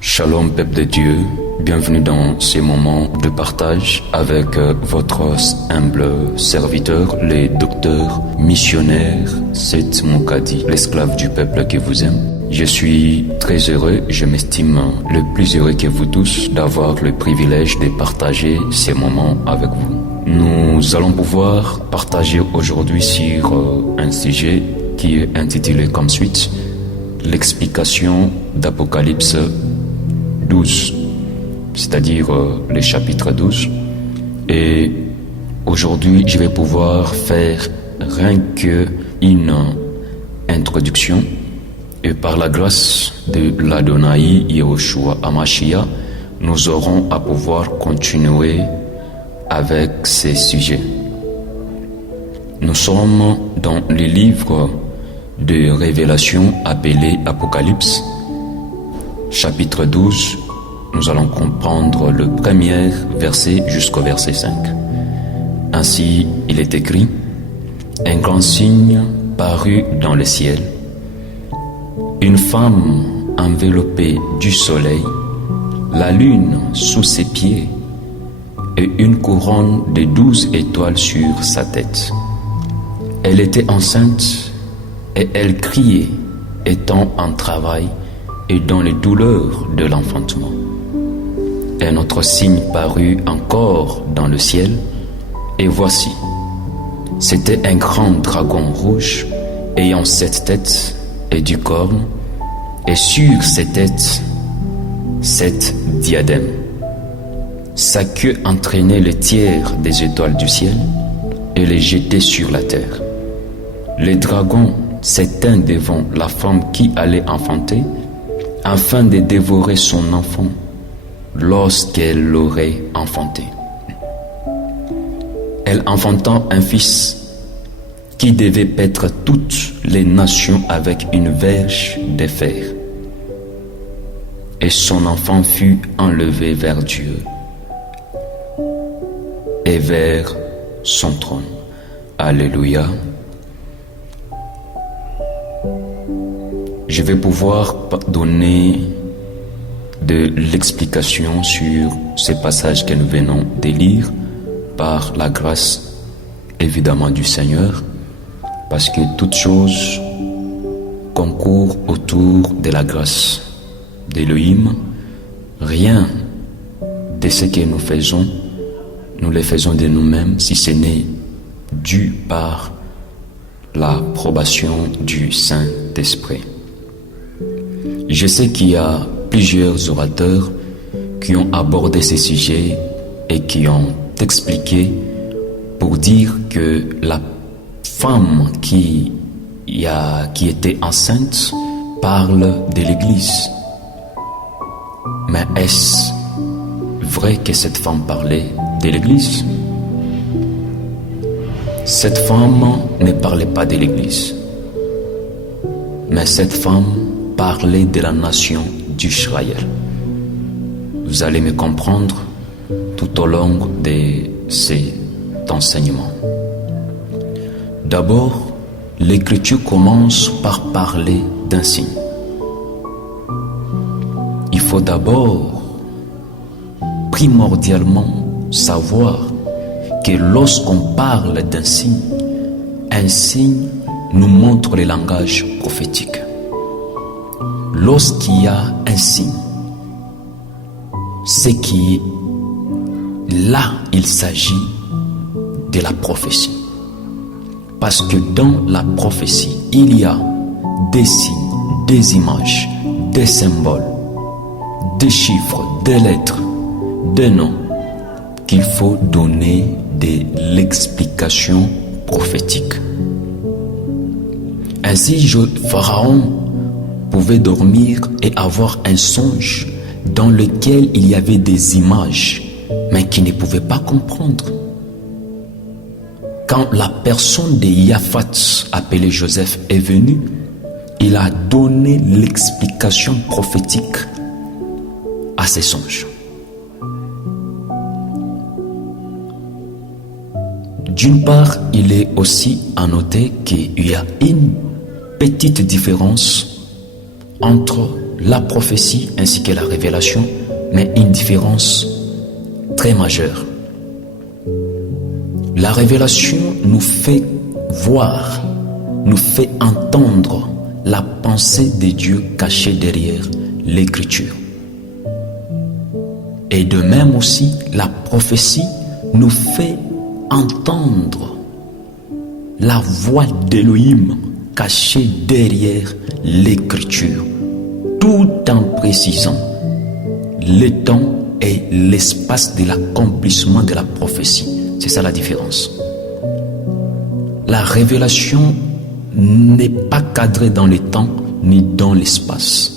Shalom peuple de Dieu, bienvenue dans ces moments de partage avec votre humble serviteur, le docteur missionnaire Seth Moukadi, l'esclave du peuple qui vous aime. Je suis très heureux, je m'estime le plus heureux que vous tous d'avoir le privilège de partager ces moments avec vous. Nous allons pouvoir partager aujourd'hui sur un sujet qui est intitulé comme suite l'explication d'Apocalypse 12, c'est-à-dire le chapitre 12. Et aujourd'hui, je vais pouvoir faire rien qu'une introduction. Et par la grâce de l'Adonai Yehoshua Hamashiach, nous aurons à pouvoir continuer avec ces sujets. Nous sommes dans le livre de Révélation appelé Apocalypse, chapitre 12. Nous allons comprendre le premier verset jusqu'au verset 5. Ainsi, il est écrit: un grand signe parut dans le ciel. Une femme enveloppée du soleil, la lune sous ses pieds et une couronne de 12 étoiles sur sa tête. Elle était enceinte et elle criait, étant en travail et dans les douleurs de l'enfantement. Un autre signe parut encore dans le ciel, et voici, c'était un grand dragon rouge ayant 7 têtes et 10 cornes, et sur ses têtes 7 diadèmes. Sa queue entraînait le tiers des étoiles du ciel et les jetait sur la terre. Le dragon s'éteint devant la femme qui allait enfanter, afin de dévorer son enfant lorsqu'elle l'aurait enfanté. Elle enfanta un fils qui devait paître toutes les nations avec une verge de fer. Et son enfant fut enlevé vers Dieu et vers son trône. Alléluia. Je vais pouvoir donner de l'explication sur ces passages que nous venons de lire par la grâce évidemment du Seigneur, parce que toute chose concourt autour de la grâce d'Élohim. Rien de ce que nous faisons, nous le faisons de nous-mêmes, si ce n'est dû par l'approbation du Saint-Esprit. Je sais qu'il y a plusieurs orateurs qui ont abordé ces sujets et qui ont expliqué pour dire que la femme qui était enceinte parle de l'Église. Mais est-ce vrai que cette femme parlait de l'Église? Cette femme ne parlait pas de l'Église, mais cette femme parlait de la nation d'Israël. Vous allez me comprendre tout au long de cet enseignement. D'abord, l'Écriture commence par parler d'un signe. Il faut d'abord, primordialement, savoir que lorsqu'on parle d'un signe, un signe nous montre le langage prophétique. Lorsqu'il y a un signe, c'est qui là, il s'agit de la prophétie. Parce que dans la prophétie, il y a des signes, des images, des symboles, des chiffres, des lettres, des noms qu'il faut donner de l'explication prophétique. Ainsi, Pharaon pouvait dormir et avoir un songe dans lequel il y avait des images, mais qu'il ne pouvait pas comprendre. Quand la personne de Yaphat, appelé Joseph, est venue, il a donné l'explication prophétique à ses songes. D'une part, il est aussi à noter qu'il y a une petite différence entre la prophétie ainsi que la révélation, mais une différence très majeure. La révélation nous fait voir, nous fait entendre la pensée de Dieu cachée derrière l'écriture. Et de même aussi, la prophétie nous fait entendre la voix d'Élohim cachée derrière l'écriture, tout en précisant le temps et l'espace de l'accomplissement de la prophétie. C'est ça la différence. La révélation n'est pas cadrée dans le temps ni dans l'espace.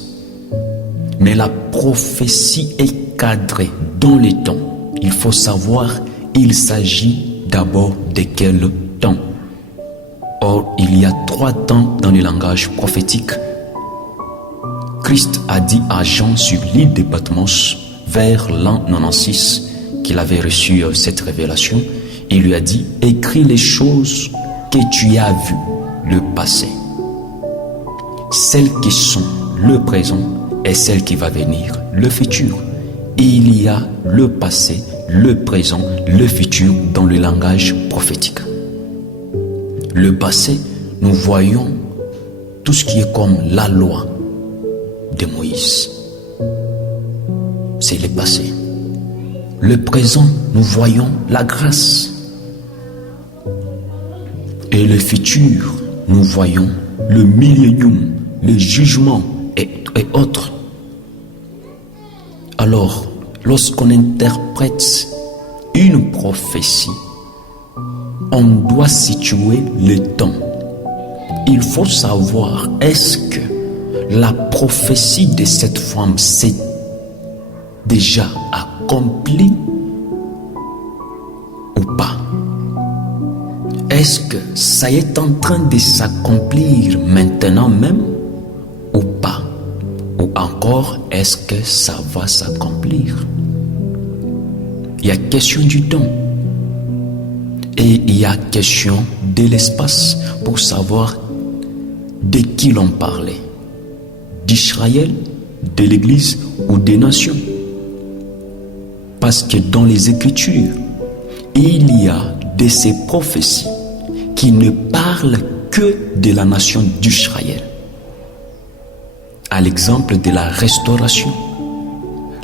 Mais la prophétie est cadrée dans le temps. Il faut savoir, il s'agit d'abord de quel temps. Or, il y a 3 temps dans le langage prophétique. Christ a dit à Jean sur l'île de Patmos, vers l'an 96, qu'il avait reçu cette révélation. Il lui a dit, écris les choses que tu as vues, le passé. Celles qui sont le présent et celles qui va venir, le futur. Il y a le passé, le présent, le futur dans le langage prophétique. Le passé, nous voyons tout ce qui est comme la loi de Moïse. C'est le passé. Le présent, nous voyons la grâce. Et le futur, nous voyons le millénium, le jugement et autres. Alors, lorsqu'on interprète une prophétie, on doit situer le temps. Il faut savoir, est-ce que la prophétie de cette femme s'est déjà accomplie ou pas? Est-ce que ça est en train de s'accomplir maintenant même ou pas? Ou encore, est-ce que ça va s'accomplir? Il y a question du temps. Et il y a question de l'espace pour savoir de qui l'on parlait. D'Israël, de l'Église ou des nations. Parce que dans les Écritures, il y a de ces prophéties qui ne parlent que de la nation d'Israël. À l'exemple de la restauration.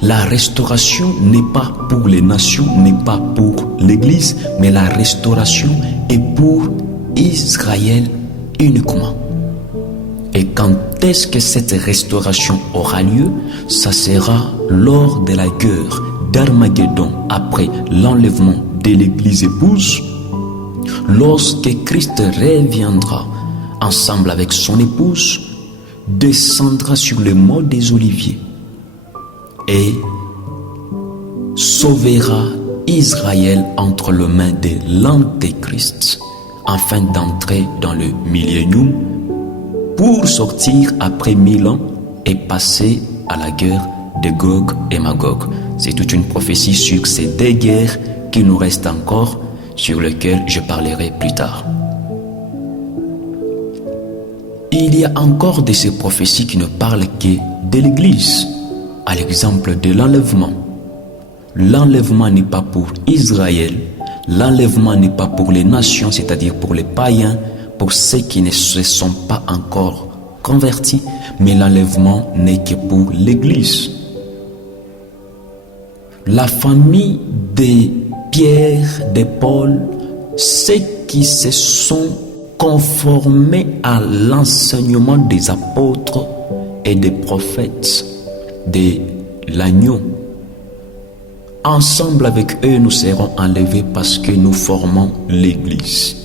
La restauration n'est pas pour les nations, n'est pas pour l'Église, mais la restauration est pour Israël uniquement. Et quand est-ce que cette restauration aura lieu? Ça sera lors de la guerre d'Armageddon, après l'enlèvement de l'Église épouse, lorsque Christ reviendra ensemble avec son épouse, descendra sur le mont des Oliviers et sauvera Israël entre les mains de l'Antéchrist afin d'entrer dans le millénium pour sortir après 1000 ans et passer à la guerre de Gog et Magog. C'est toute une prophétie sur ces 2 guerres qui nous restent encore, sur lesquelles je parlerai plus tard. Il y a encore de ces prophéties qui ne parlent que de l'Église. À l'exemple de l'enlèvement. L'enlèvement n'est pas pour Israël, l'enlèvement n'est pas pour les nations, c'est-à-dire pour les païens, pour ceux qui ne se sont pas encore convertis, mais l'enlèvement n'est que pour l'Église. La famille de Pierre, de Paul, ceux qui se sont conformés à l'enseignement des apôtres et des prophètes, de l'agneau. Ensemble avec eux, nous serons enlevés parce que nous formons l'Église.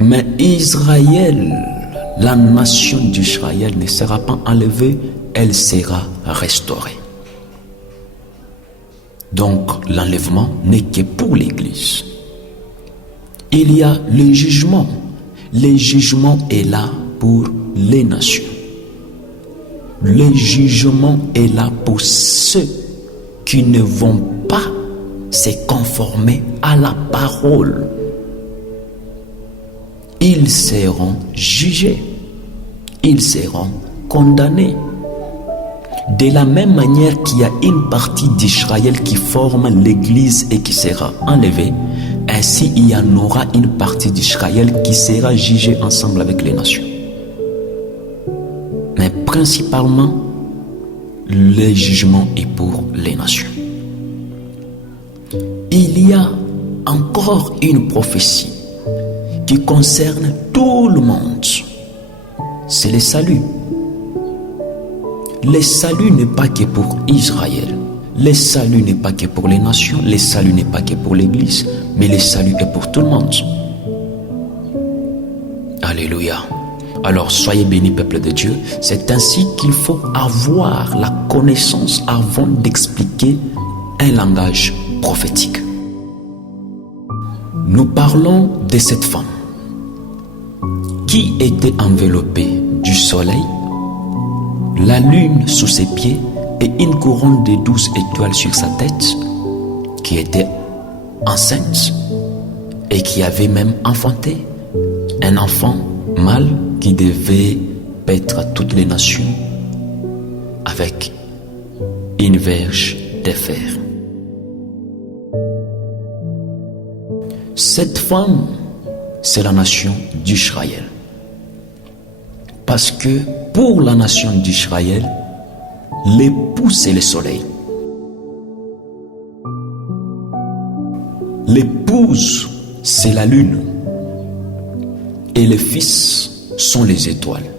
Mais Israël, la nation d'Israël ne sera pas enlevée, elle sera restaurée. Donc l'enlèvement n'est que pour l'Église. Il y a le jugement. Le jugement est là pour les nations. Le jugement est là pour ceux qui ne vont pas se conformer à la parole. Ils seront jugés. Ils seront condamnés. De la même manière qu'il y a une partie d'Israël qui forme l'Église et qui sera enlevée, ainsi il y en aura une partie d'Israël qui sera jugée ensemble avec les nations. Mais principalement, le jugement est pour les nations. Il y a encore une prophétie qui concerne tout le monde. C'est le salut. Le salut n'est pas que pour Israël. Le salut n'est pas que pour les nations. Le salut n'est pas que pour l'Église. Mais le salut est pour tout le monde. Alléluia. Alors soyez bénis, peuple de Dieu. C'est ainsi qu'il faut avoir la connaissance avant d'expliquer un langage prophétique. Nous parlons de cette femme qui était enveloppée du soleil, la lune sous ses pieds et une couronne de 12 étoiles sur sa tête, qui était enceinte et qui avait même enfanté un enfant mâle qui devait paître à toutes les nations avec une verge de fer. Cette femme, c'est la nation d'Israël. Parce que pour la nation d'Israël, l'époux c'est le soleil. L'épouse c'est la lune. Et les fils sont les étoiles.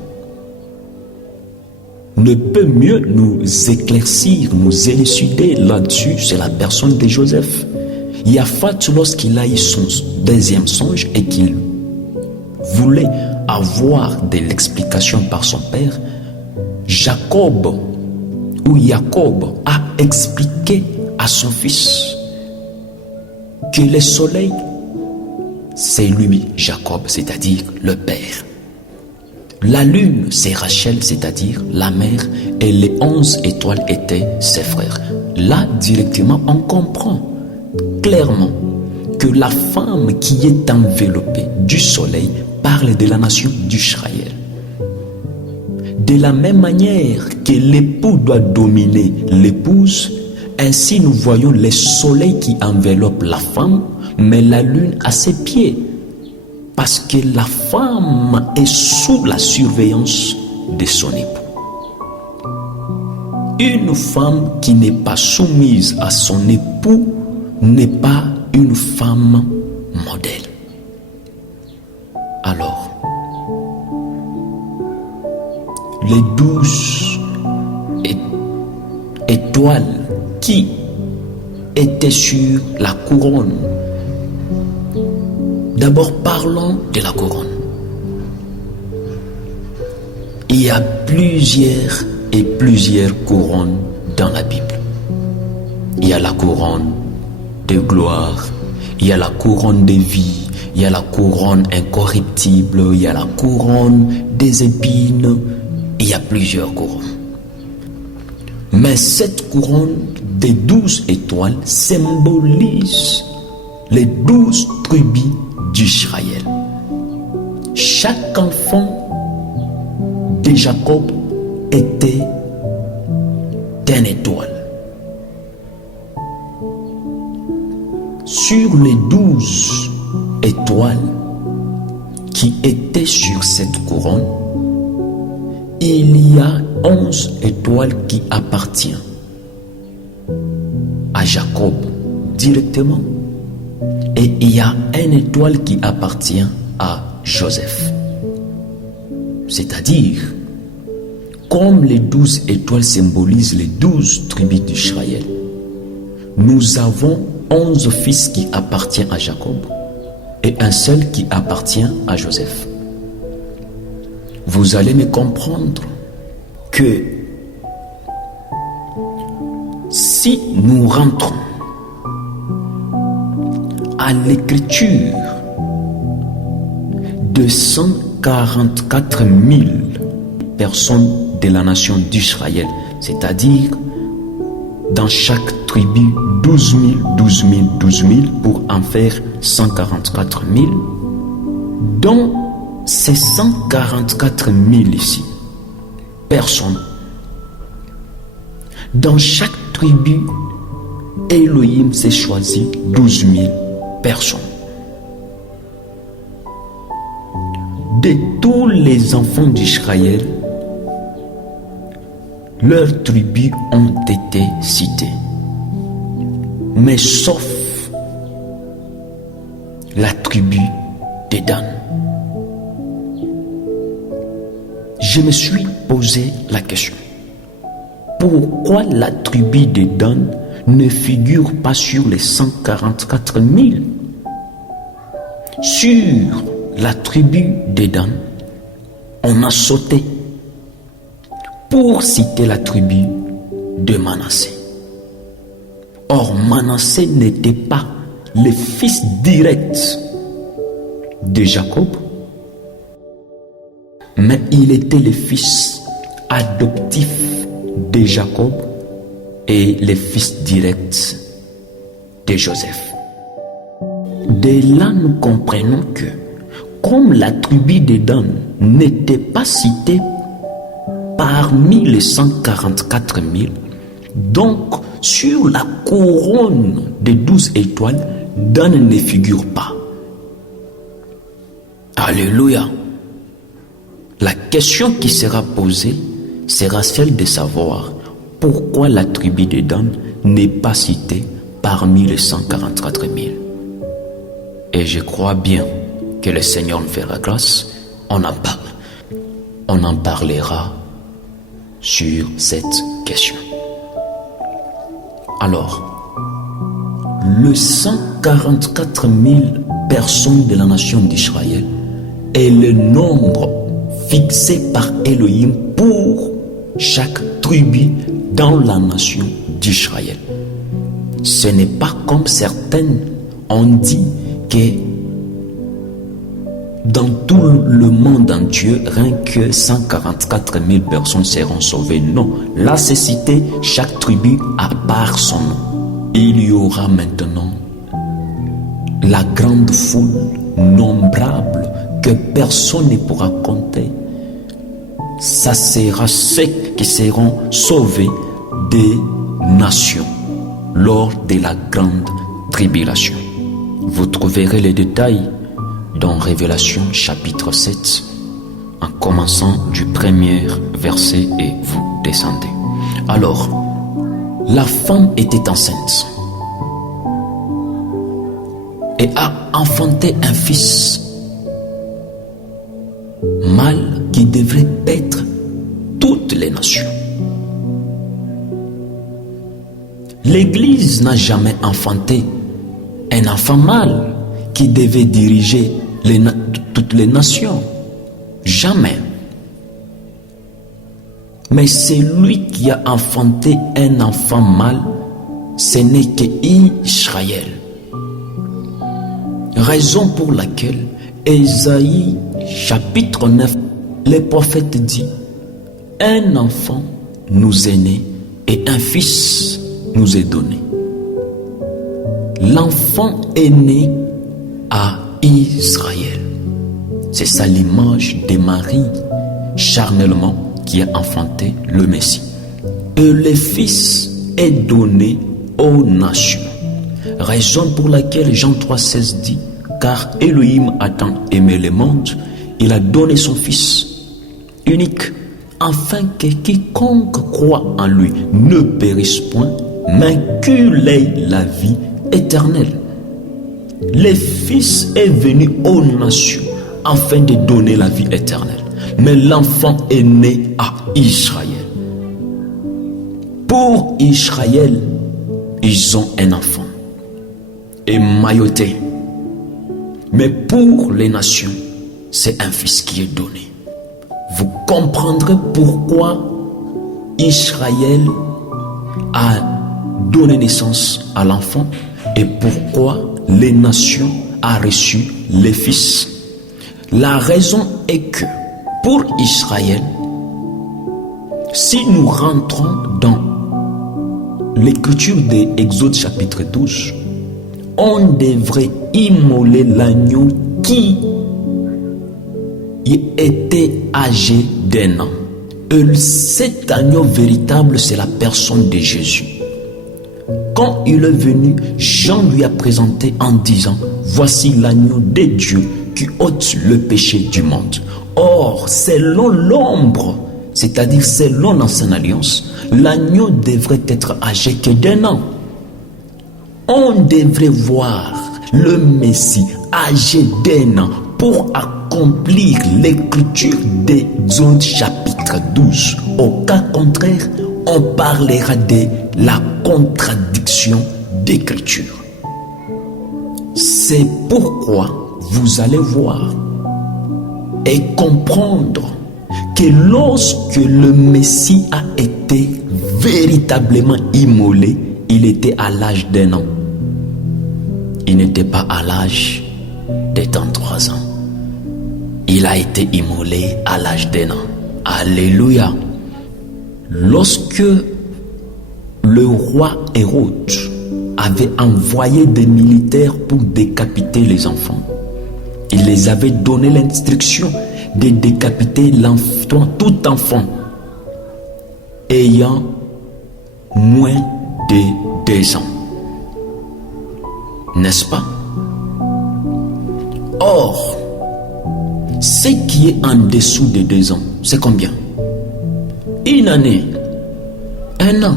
Ne peut mieux nous éclaircir, nous élucider là-dessus, c'est la personne de Joseph. Yaphat, lorsqu'il a eu son deuxième songe et qu'il voulait avoir de l'explication par son père, Jacob a expliqué à son fils que le soleil, c'est lui, Jacob, c'est-à-dire le père. La lune, c'est Rachel, c'est-à-dire la mère, et les 11 étoiles étaient ses frères. Là, directement, on comprend clairement que la femme qui est enveloppée du soleil parle de la nation d'Israël. De la même manière que l'époux doit dominer l'épouse, ainsi nous voyons le soleil qui enveloppe la femme, mais la lune à ses pieds. Parce que la femme est sous la surveillance de son époux. Une femme qui n'est pas soumise à son époux n'est pas une femme modèle. Alors, les 12 étoiles qui étaient sur la couronne. D'abord, parlons de la couronne. Il y a plusieurs couronnes dans la Bible. Il y a la couronne de gloire, il y a la couronne de vie, il y a la couronne incorruptible, il y a la couronne des épines, il y a plusieurs couronnes. Mais cette couronne des 12 étoiles symbolise les 12 tribus d'Israël. Chaque enfant de Jacob était une étoile. Sur les 12 étoiles qui étaient sur cette couronne, il y a 11 étoiles qui appartiennent à Jacob directement. Et il y a une étoile qui appartient à Joseph. C'est-à-dire, comme les 12 étoiles symbolisent les 12 tribus d'Israël, nous avons 11 fils qui appartiennent à Jacob et un seul qui appartient à Joseph. Vous allez me comprendre que si nous rentrons à l'écriture de 144 000 personnes de la nation d'Israël, c'est-à-dire dans chaque tribu 12 000 pour en faire 144 000, dont ces 144 000 ici, personnes. Dans chaque tribu, Elohim s'est choisi 12 000 personnes. De tous les enfants d'Israël, leurs tribus ont été citées. Mais sauf la tribu de Dan. Je me suis posé la question. Pourquoi la tribu de Dan ne figure pas sur les 144 000? Sur la tribu de Dan, on a sauté pour citer la tribu de Manassé. Or, Manassé n'était pas le fils direct de Jacob, mais il était le fils adoptif de Jacob et le fils direct de Joseph. De là, nous comprenons que, comme la tribu de Dan n'était pas citée parmi les 144 000, donc sur la couronne des 12 étoiles, Dan ne figure pas. Alléluia. La question qui sera posée sera celle de savoir pourquoi la tribu de Dan n'est pas citée parmi les 144 000. Et je crois bien que le Seigneur nous fera grâce, on en parlera sur cette question. Alors, le 144 000 personnes de la nation d'Israël est le nombre fixé par Elohim pour chaque tribu dans la nation d'Israël. Ce n'est pas comme certaines ont dit que dans tout le monde entier, rien que 144 000 personnes seront sauvées. Non, là c'est cité chaque tribu à part son nom. Il y aura maintenant la grande foule nombrable que personne ne pourra compter. Ça sera ceux qui seront sauvés des nations lors de la grande tribulation. Vous trouverez les détails dans Révélation chapitre 7, en commençant du premier verset et vous descendez. Alors, la femme était enceinte et a enfanté un fils mâle qui devrait paître toutes les nations. L'Église n'a jamais enfanté un enfant mâle qui devait diriger toutes les nations. Jamais. Mais celui qui a enfanté un enfant mâle, ce n'est que Israël. Raison pour laquelle Ésaïe chapitre 9, le prophète dit: un enfant nous est né et un fils nous est donné. L'enfant est né à Israël. C'est ça l'image de Marie, charnellement, qui a enfanté le Messie. Et le Fils est donné aux nations. Raison pour laquelle Jean 3,16 dit: car Elohim a tant aimé le monde, il a donné son Fils unique, afin que quiconque croit en lui ne périsse point, mais qu'il ait la vie éternelle. Le Fils est venu aux nations afin de donner la vie éternelle. Mais l'enfant est né à Israël. Pour Israël, ils ont un enfant émailloté. Mais pour les nations, c'est un fils qui est donné. Vous comprendrez pourquoi Israël a donné naissance à l'enfant et pourquoi les nations ont reçu les fils. La raison est que pour Israël, si nous rentrons dans l'écriture d'Exode chapitre 12, on devrait immoler l'agneau qui était âgé d'1 an. cet agneau véritable, c'est la personne de Jésus. Quand il est venu, Jean lui a présenté en disant, voici l'agneau de Dieu qui ôte le péché du monde. Or, selon l'ombre, c'est-à-dire selon l'ancienne alliance, l'agneau devrait être âgé que d'1 an. On devrait voir le Messie âgé d'1 an pour accomplir l'écriture d'Exode chapitre 12. Au cas contraire, on parlera de la contradiction d'écriture. C'est pourquoi vous allez voir et comprendre que lorsque le Messie a été véritablement immolé, il était à l'âge d'1 an. Il n'était pas à l'âge de 33 ans. Il a été immolé à l'âge d'1 an. Alléluia. Lorsque le roi Hérode avait envoyé des militaires pour décapiter les enfants, il les avait donné l'instruction de décapiter tout enfant ayant moins de 2 ans. N'est-ce pas? Or, ce qui est en dessous de 2 ans, c'est combien? Une année, 1 an.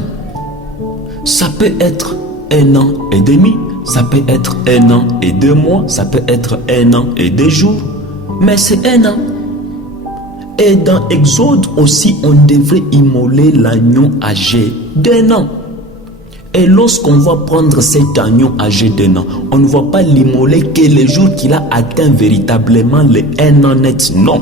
Ça peut être 1 an et demi, ça peut être 1 an et 2 mois, ça peut être 1 an et 2 jours, mais c'est 1 an. Et dans Exode aussi, on devrait immoler l'agneau âgé d'1 an. Et lorsqu'on va prendre cet agneau âgé d'1 an, on ne va pas l'immoler que les jours qu'il a atteint véritablement les 1 an net. Non,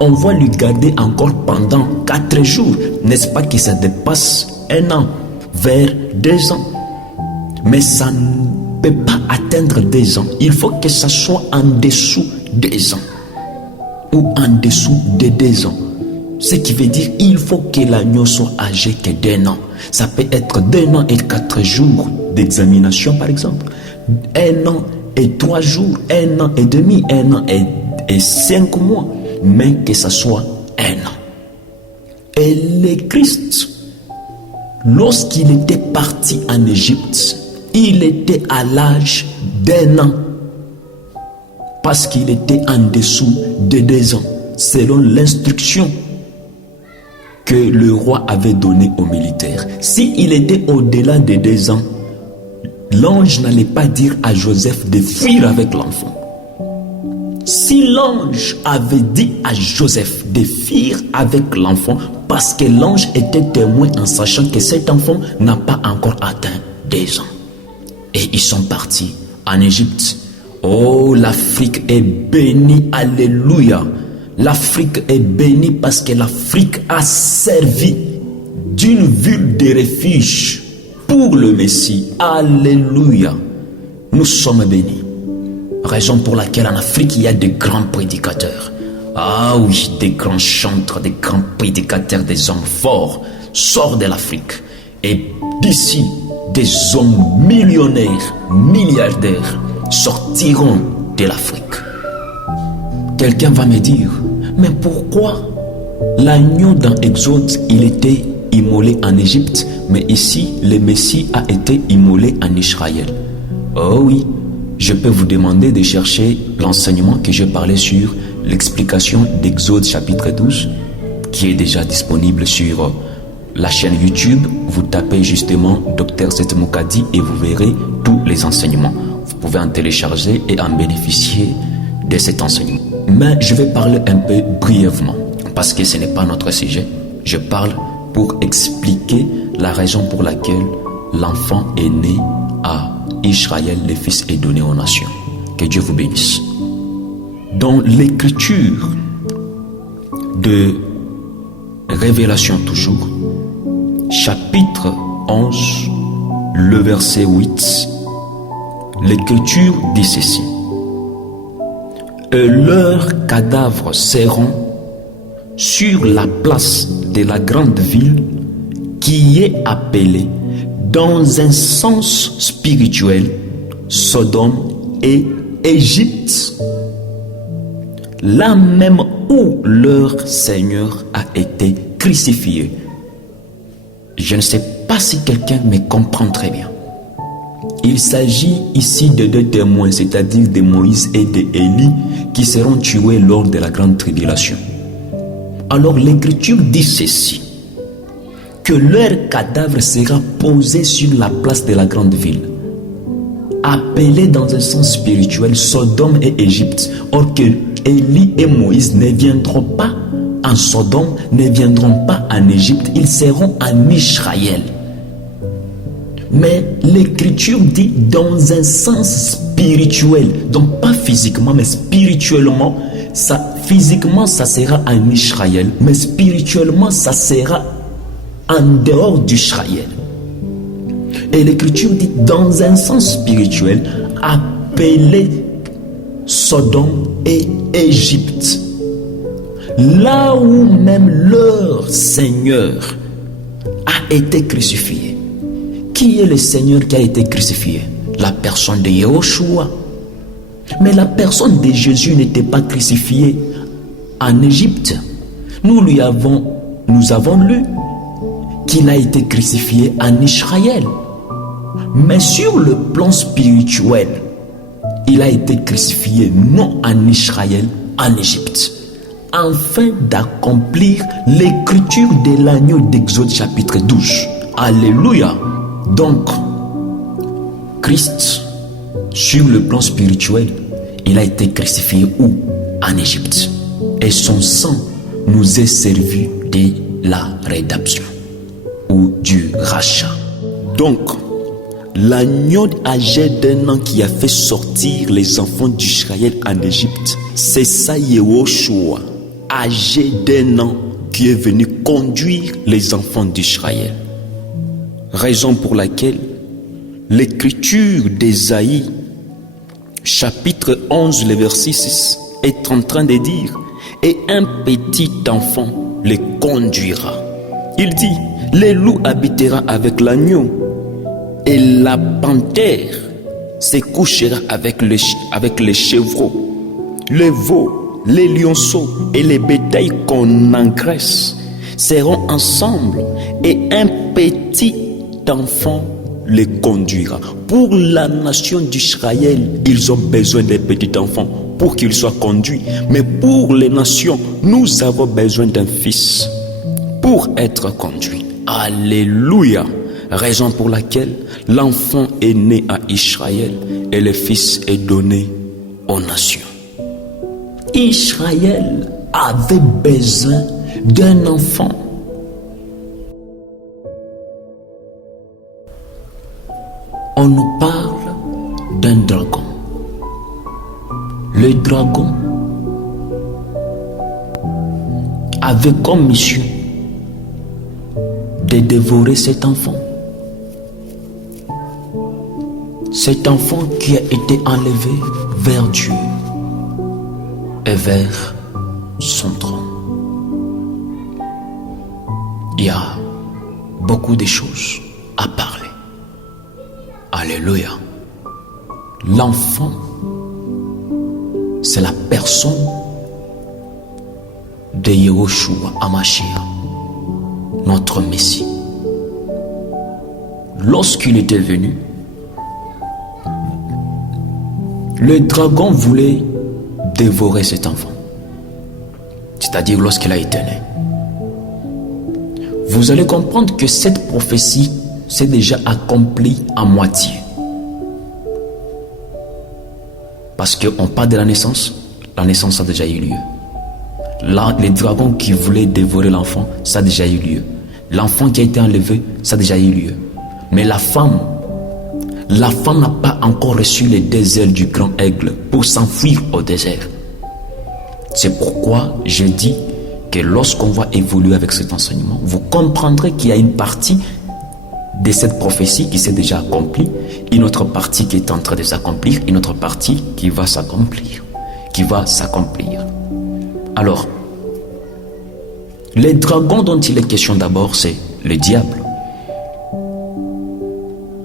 on va lui garder encore pendant 4 jours. N'est-ce pas que ça dépasse 1 an, vers 2 ans? Mais ça ne peut pas atteindre 2 ans. Il faut que ça soit en dessous de 2 ans. Ou en dessous de 2 ans. Ce qui veut dire qu'il faut que l'agneau soit âgé que d'1 an. Ça peut être d'1 an et 4 jours d'examination par exemple. 1 an et 3 jours, 1 an et demi, 1 an et 5 mois. Mais que ça soit 1 an. Et le Christ, lorsqu'il était parti en Égypte, il était à l'âge d'1 an. Parce qu'il était en dessous de 2 ans, selon l'instruction que le roi avait donnée aux militaires. S'il était au-delà de 2 ans, l'ange n'allait pas dire à Joseph de fuir avec l'enfant. Si l'ange avait dit à Joseph de fuir avec l'enfant, parce que l'ange était témoin en sachant que cet enfant n'a pas encore atteint 2 ans. Et ils sont partis en Égypte. Oh, l'Afrique est bénie, alléluia. L'Afrique est bénie parce que l'Afrique a servi d'une ville de refuge pour le Messie. Alléluia. Nous sommes bénis. Raison pour laquelle en Afrique il y a de grands prédicateurs. Ah oui, des grands chantres, des grands prédicateurs, des hommes forts sortent de l'Afrique. Et d'ici, des hommes millionnaires, milliardaires sortiront de l'Afrique. Quelqu'un va me dire, mais pourquoi l'agneau dans Exode, il était immolé en Égypte, mais ici, le Messie a été immolé en Israël? Oh oui, je peux vous demander de chercher l'enseignement que je parlais sur l'explication d'Exode chapitre 12, qui est déjà disponible sur la chaîne YouTube. Vous tapez justement Dr Seth Mukadi et vous verrez tous les enseignements. Vous pouvez en télécharger et en bénéficier de cet enseignement. Mais je vais parler un peu brièvement, parce que ce n'est pas notre sujet. Je parle pour expliquer la raison pour laquelle l'enfant est né à Israël, le Fils est donné aux nations. Que Dieu vous bénisse. Dans l'écriture de Révélation toujours, chapitre 11, le verset 8, l'écriture dit ceci. Et leurs cadavres seront sur la place de la grande ville qui est appelée, dans un sens spirituel, Sodome et Égypte, là même où leur Seigneur a été crucifié. Je ne sais pas si quelqu'un me comprend très bien. Il s'agit ici de deux témoins, c'est-à-dire de Moïse et d'Élie, qui seront tués lors de la grande tribulation. Alors l'Écriture dit ceci, que leur cadavre sera posé sur la place de la grande ville, appelée dans un sens spirituel Sodome et Égypte. Or que Élie et Moïse ne viendront pas en Sodome, ne viendront pas en Égypte, ils seront en Israël. Mais l'Écriture dit dans un sens spirituel, donc pas physiquement, mais spirituellement. Physiquement, ça sera en Israël, mais spirituellement, ça sera en dehors d'Israël. Et l'Écriture dit dans un sens spirituel, appelé Sodome et Égypte. Là où même leur Seigneur a été crucifié. Qui est le Seigneur qui a été crucifié? La personne de Yahushua. Mais la personne de Jésus n'était pas crucifiée en Égypte. Nous avons lu qu'il a été crucifié en Israël. Mais sur le plan spirituel, il a été crucifié non en Israël, en Égypte, afin d'accomplir l'écriture de l'agneau d'Exode chapitre 12. Alléluia. Donc, Christ, sur le plan spirituel, il a été crucifié où? En Égypte. Et son sang nous est servi de la rédemption ou du rachat. Donc, l'agneau âgé d'un an qui a fait sortir les enfants d'Israël en Égypte, c'est ça Yahushua, âgé d'un an, qui est venu conduire les enfants d'Israël. Raison pour laquelle l'écriture d'Ésaïe, chapitre 11, le verset 6, est en train de dire « Et un petit enfant les conduira ». Il dit « Le loup habitera avec l'agneau, et la panthère se couchera avec les chevreaux, les veaux, les lionceaux et les bétails qu'on engraisse seront ensemble, et un petit enfant les conduira. » Pour la nation d'Israël, ils ont besoin des petits enfants pour qu'ils soient conduits. Mais pour les nations, nous avons besoin d'un fils pour être conduit. Alléluia. Raison pour laquelle l'enfant est né à Israël et le fils est donné aux nations. Israël avait besoin d'un enfant. On nous parle d'un dragon. Le dragon avait comme mission de dévorer cet enfant. Cet enfant qui a été enlevé vers Dieu et vers son trône. Il y a beaucoup de choses à parler. Alléluia. L'enfant, c'est la personne de Yahushua Hamashiach, notre Messie. Lorsqu'il était venu, le dragon voulait dévorer cet enfant, c'est-à-dire lorsqu'il a été né. Vous allez comprendre que cette prophétie s'est déjà accomplie à moitié. Parce qu'on parle de la naissance a déjà eu lieu. Là, les dragons qui voulaient dévorer l'enfant, ça a déjà eu lieu. L'enfant qui a été enlevé, ça a déjà eu lieu. Mais la femme n'a pas encore reçu les deux ailes du grand aigle pour s'enfuir au désert. C'est pourquoi je dis que lorsqu'on va évoluer avec cet enseignement, vous comprendrez qu'il y a une partie de cette prophétie qui s'est déjà accomplie, une autre partie qui est en train de s'accomplir, une autre partie qui va s'accomplir. Alors, les dragons dont il est question d'abord, c'est le diable.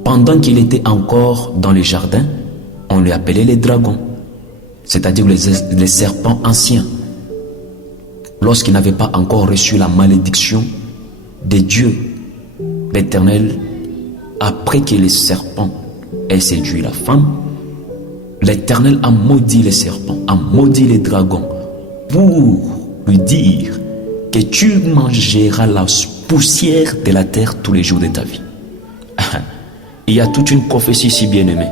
Pendant qu'il était encore dans les jardins, on lui appelait les dragons, c'est-à-dire les serpents anciens. lorsqu'il n'avait pas encore reçu la malédiction de Dieu, l'Éternel, après que le serpent ait séduit la femme, l'Éternel a maudit les serpents, a maudit les dragons pour lui dire que tu mangeras la poussière de la terre tous les jours de ta vie. Il y a toute une prophétie si bien aimée.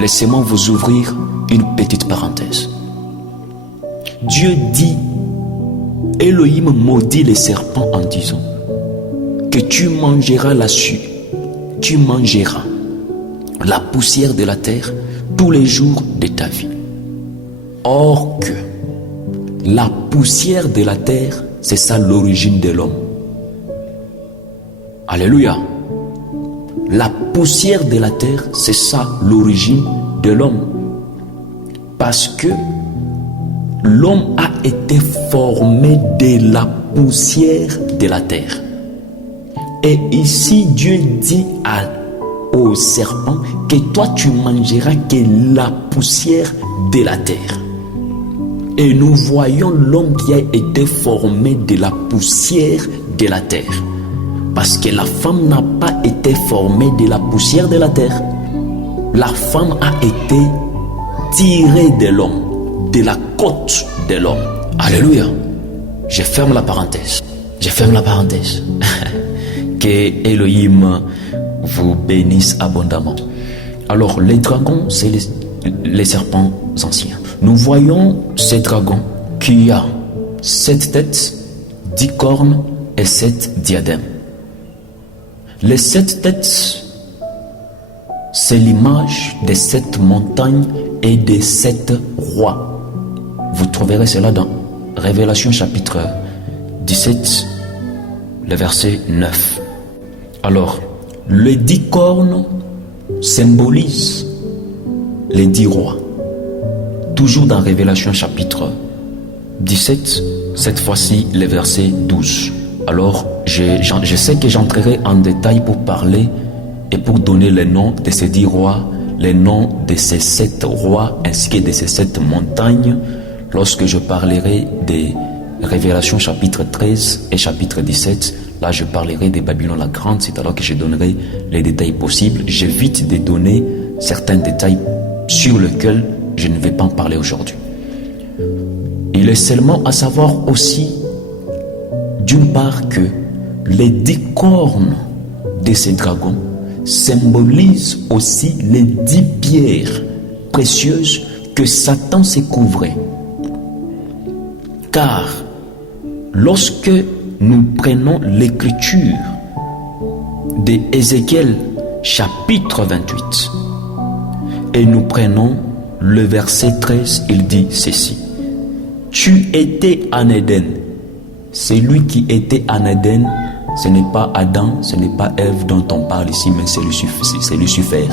Laissez-moi vous ouvrir une petite parenthèse. Dieu dit, Elohim maudit les serpents en disant que tu mangeras tu mangeras la poussière de la terre tous les jours de ta vie. Or que la poussière de la terre, c'est ça l'origine de l'homme. Alléluia. La poussière de la terre, c'est ça l'origine de l'homme. Parce que l'homme a été formé de la poussière de la terre. Et ici, Dieu dit au serpent que toi tu mangeras que la poussière de la terre. Et nous voyons l'homme qui a été formé de la poussière de la terre. Parce que la femme n'a pas été formée de la poussière de la terre. La femme a été tirée de l'homme, de la côte de l'homme. Alléluia. Je ferme la parenthèse. Que Elohim vous bénisse abondamment. Alors, les dragons, c'est les serpents anciens. Nous voyons ces dragons qui a 7 têtes, 10 cornes et 7 diadèmes. Les 7 têtes, c'est l'image des 7 montagnes et des 7 rois. Vous trouverez cela dans Révélation chapitre 17, le verset 9. Alors, les 10 cornes symbolisent les 10 rois. Toujours dans Révélation chapitre 17, cette fois-ci le verset 12. Alors, je sais que j'entrerai en détail pour parler et pour donner les noms de ces 10 rois, les noms de ces 7 rois ainsi que de ces 7 montagnes lorsque je parlerai des Révélations chapitre 13 et chapitre 17. Là, je parlerai de Babylone la Grande, c'est alors que je donnerai les détails possibles. J'évite de donner certains détails sur lesquels je ne vais pas en parler aujourd'hui. Il est seulement à savoir aussi, d'une part, que les 10 cornes de ces dragons symbolisent aussi les 10 pierres précieuses que Satan s'est couvré. Car lorsque nous prenons l'écriture d'Ézéchiel chapitre 28 et nous prenons le verset 13, il dit ceci: tu étais en Éden. Celui qui était en Éden, ce n'est pas Adam, ce n'est pas Ève dont on parle ici, mais c'est Lucifer.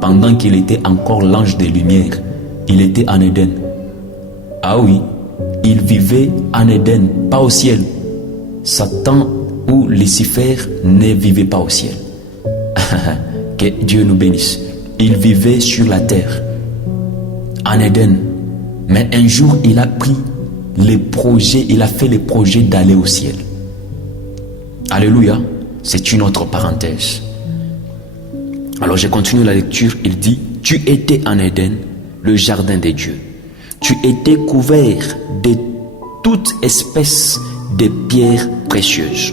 Pendant qu'il était encore l'ange des lumières, il était en Éden. Ah oui, il vivait en Éden, pas au ciel. Satan ou Lucifer ne vivait pas au ciel. Que Dieu nous bénisse. Il vivait sur la terre, en Éden. Mais un jour, il a pris les projets, il a fait les projets d'aller au ciel. Alléluia. C'est une autre parenthèse. Alors je continue la lecture. Il dit: tu étais en Éden, le jardin de Dieu. Tu étais couvert de toute espèce de pierres précieuses.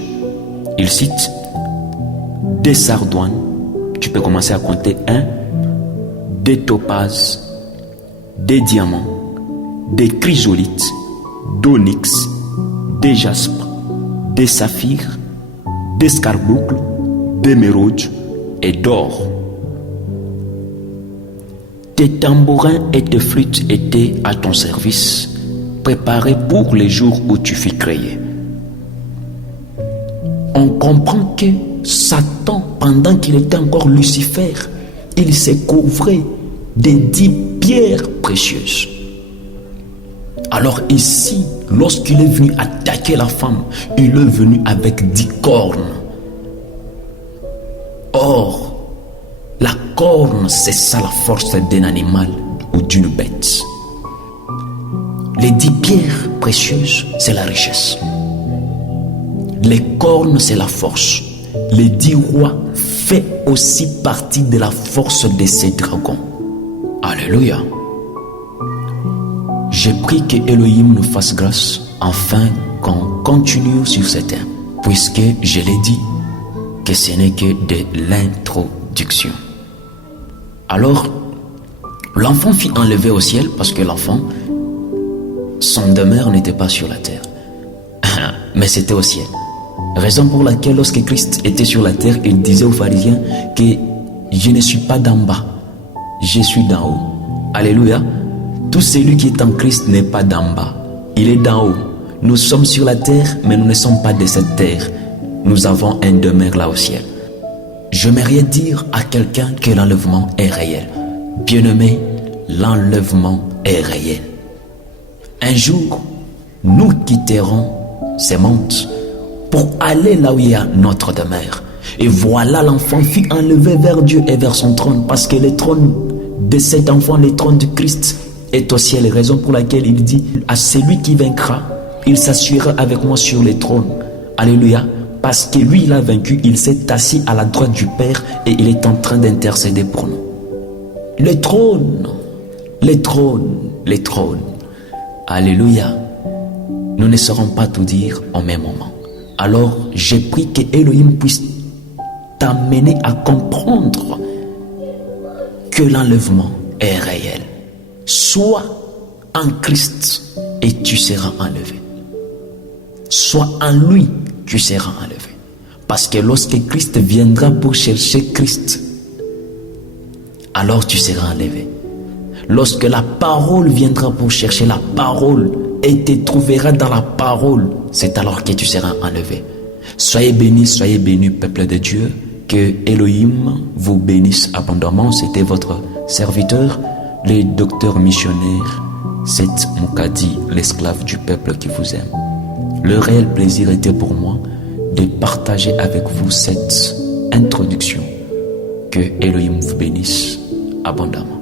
Il cite des sardoines. Tu peux commencer à compter 1, des topazes, des diamants, des chrysolites, d'onyx, des jaspes, des saphirs, des scarboucles, d'émeraudes et d'or. Tes tambourins et tes flûtes étaient à ton service, préparés pour les jours où tu fus créé. On comprend que Satan, pendant qu'il était encore Lucifer, il s'est couvré des 10 pierres précieuses. Alors ici, lorsqu'il est venu attaquer la femme, il est venu avec 10 cornes. Or, la corne, c'est ça la force d'un animal ou d'une bête. Les 10 pierres précieuse, c'est la richesse. Les cornes, c'est la force. Les 10 rois fait aussi partie de la force de ces dragons. Alléluia. J'ai prie que Elohim nous fasse grâce afin qu'on continue sur ce thème, puisque je l'ai dit que ce n'est que de l'introduction. Alors, l'enfant fut enlevé au ciel parce que l'enfant, son demeure n'était pas sur la terre, mais c'était au ciel. Raison pour laquelle lorsque Christ était sur la terre, il disait aux pharisiens que je ne suis pas d'en bas, je suis d'en haut. Alléluia. Tout celui qui est en Christ n'est pas d'en bas, il est d'en haut. Nous sommes sur la terre, mais nous ne sommes pas de cette terre. Nous avons un demeure là au ciel. J'aimerais dire à quelqu'un que l'enlèvement est réel. Bien-aimé, l'enlèvement est réel. Un jour, nous quitterons ces mondes pour aller là où il y a notre demeure. Et voilà, l'enfant fut enlevé vers Dieu et vers son trône, parce que le trône de cet enfant, le trône de Christ, est au ciel. Raison pour laquelle il dit à celui qui vaincra, il s'assurera avec moi sur le trône. Alléluia. Parce que lui, il a vaincu, il s'est assis à la droite du Père et il est en train d'intercéder pour nous. Le trône, les trônes, les trônes. Alléluia. Nous ne saurons pas tout dire au même moment. Alors, j'ai pris que Elohim puisse t'amener à comprendre que l'enlèvement est réel. Sois en Christ et tu seras enlevé. Sois en lui, tu seras enlevé. Parce que lorsque Christ viendra pour chercher Christ, alors tu seras enlevé. Lorsque la parole viendra pour chercher la parole et te trouvera dans la parole, c'est alors que tu seras enlevé. Soyez bénis, peuple de Dieu. Que Elohim vous bénisse abondamment. C'était votre serviteur, le docteur missionnaire Seth Moukadi, l'esclave du peuple qui vous aime. Le réel plaisir était pour moi de partager avec vous cette introduction. Que Elohim vous bénisse abondamment.